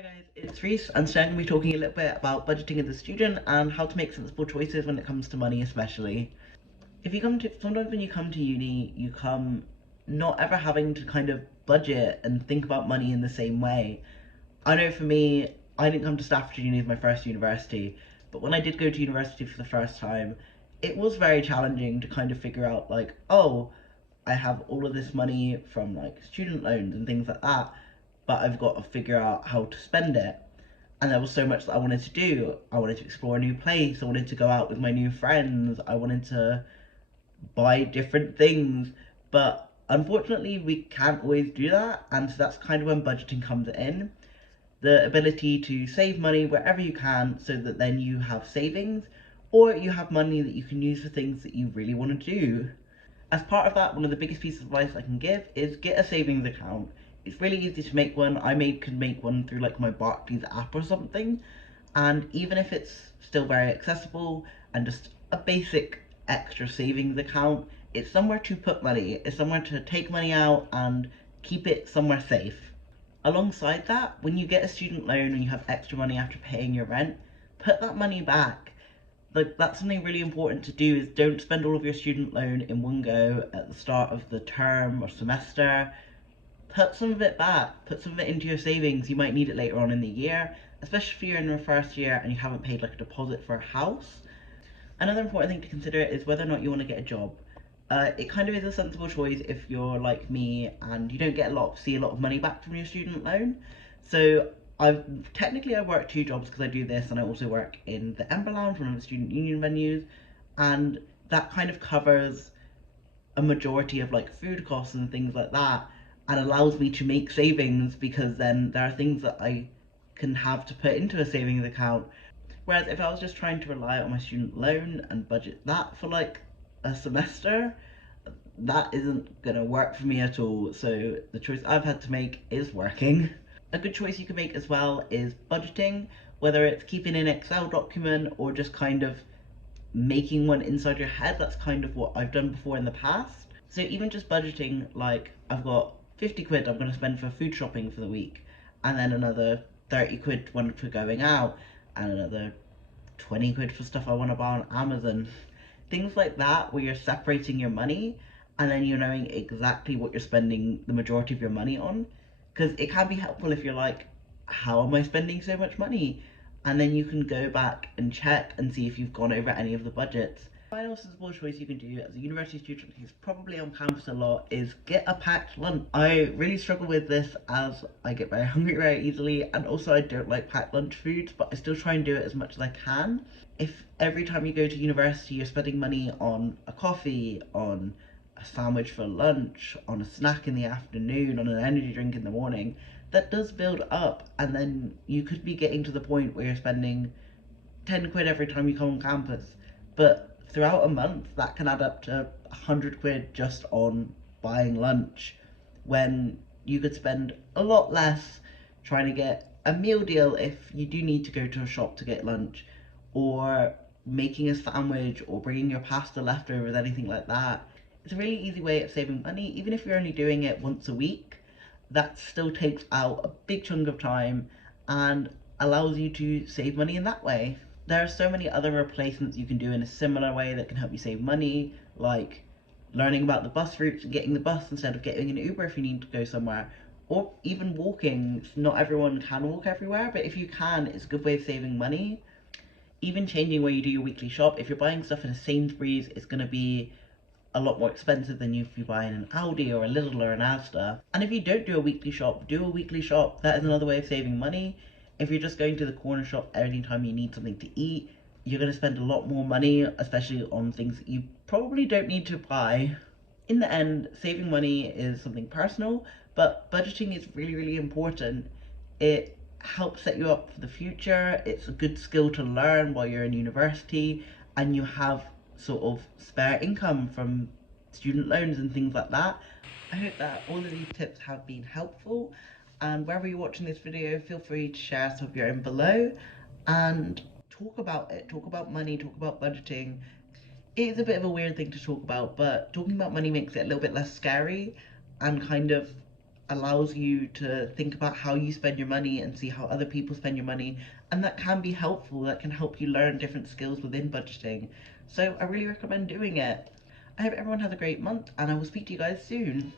Hi guys, it's Rhys and today I'm going to be talking a little bit about budgeting as a student and how to make sensible choices when it comes to money especially. Sometimes when you come to uni, you come not ever having to kind of budget and think about money in the same way. I know for me, I didn't come to Staffordshire Uni as my first university, but when I did go to university for the first time, it was very challenging to kind of figure out like, oh, I have all of this money from like student loans and things like that, but I've got to figure out how to spend it. And there was so much that I wanted to do. I wanted to explore a new place. I wanted to go out with my new friends. I wanted to buy different things. But unfortunately, we can't always do that. And so that's kind of when budgeting comes in. The ability to save money wherever you can so that then you have savings or you have money that you can use for things that you really want to do. As part of that, one of the biggest pieces of advice I can give is get a savings account. It's really easy to make one. Could make one through like my Barclays app or something. And even if it's still very accessible and just a basic extra savings account, it's somewhere to put money. It's somewhere to take money out and keep it somewhere safe. Alongside that, when you get a student loan and you have extra money after paying your rent, put that money back. Like, that's something really important to do, is don't spend all of your student loan in one go at the start of the term or semester. Put some of it back, put some of it into your savings. You might need it later on in the year, especially if you're in your first year and you haven't paid like a deposit for a house. Another important thing to consider is whether or not you want to get a job. It kind of is a sensible choice if you're like me and you don't get see a lot of money back from your student loan. So I work two jobs because I do this, and I also work in the Ember Lounge, one of the student union venues, and that kind of covers a majority of like food costs and things like that, and allows me to make savings because then there are things that I can have to put into a savings account. Whereas if I was just trying to rely on my student loan and budget that for like a semester, that isn't gonna work for me at all. So the choice I've had to make is working. A good choice you can make as well is budgeting, whether it's keeping an Excel document or just kind of making one inside your head. That's kind of what I've done before in the past. So even just budgeting, like I've got 50 quid I'm going to spend for food shopping for the week, and then another 30 quid one for going out, and another 20 quid for stuff I want to buy on Amazon. Things like that, where you're separating your money and then you're knowing exactly what you're spending the majority of your money on. Because it can be helpful if you're like, how am I spending so much money? And then you can go back and check and see if you've gone over any of the budgets. Final sensible choice you can do as a university student who's probably on campus a lot is get a packed lunch. I really struggle with this as I get very hungry very easily, and also I don't like packed lunch foods, but I still try and do it as much as I can. If every time you go to university you're spending money on a coffee, on a sandwich for lunch, on a snack in the afternoon, on an energy drink in the morning, that does build up, and then you could be getting to the point where you're spending 10 quid every time you come on campus. But throughout a month, that can add up to 100 quid just on buying lunch, when you could spend a lot less trying to get a meal deal if you do need to go to a shop to get lunch, or making a sandwich, or bringing your pasta leftovers, anything like that. It's a really easy way of saving money, even if you're only doing it once a week. That still takes out a big chunk of time and allows you to save money in that way. There are so many other replacements you can do in a similar way that can help you save money, like learning about the bus routes and getting the bus instead of getting an Uber if you need to go somewhere, or even walking. Not everyone can walk everywhere, but if you can, it's a good way of saving money. Even changing where you do your weekly shop. If you're buying stuff at a Sainsbury's, it's going to be a lot more expensive than if you buy in an Aldi or a Lidl or an Asda. And if you don't do a weekly shop, do a weekly shop. That is another way of saving money. If you're just going to the corner shop every time you need something to eat, you're going to spend a lot more money, especially on things that you probably don't need to buy. In the end, saving money is something personal, but budgeting is really, really important. It helps set you up for the future. It's a good skill to learn while you're in university and you have sort of spare income from student loans and things like that. I hope that all of these tips have been helpful, and wherever you're watching this video, feel free to share some of your own below and talk about it. Talk about money, talk about budgeting. It is a bit of a weird thing to talk about, but talking about money makes it a little bit less scary and kind of allows you to think about how you spend your money and see how other people spend your money, and that can be helpful. That can help you learn different skills within budgeting. So I really recommend doing it. I hope everyone has a great month, and I will speak to you guys soon.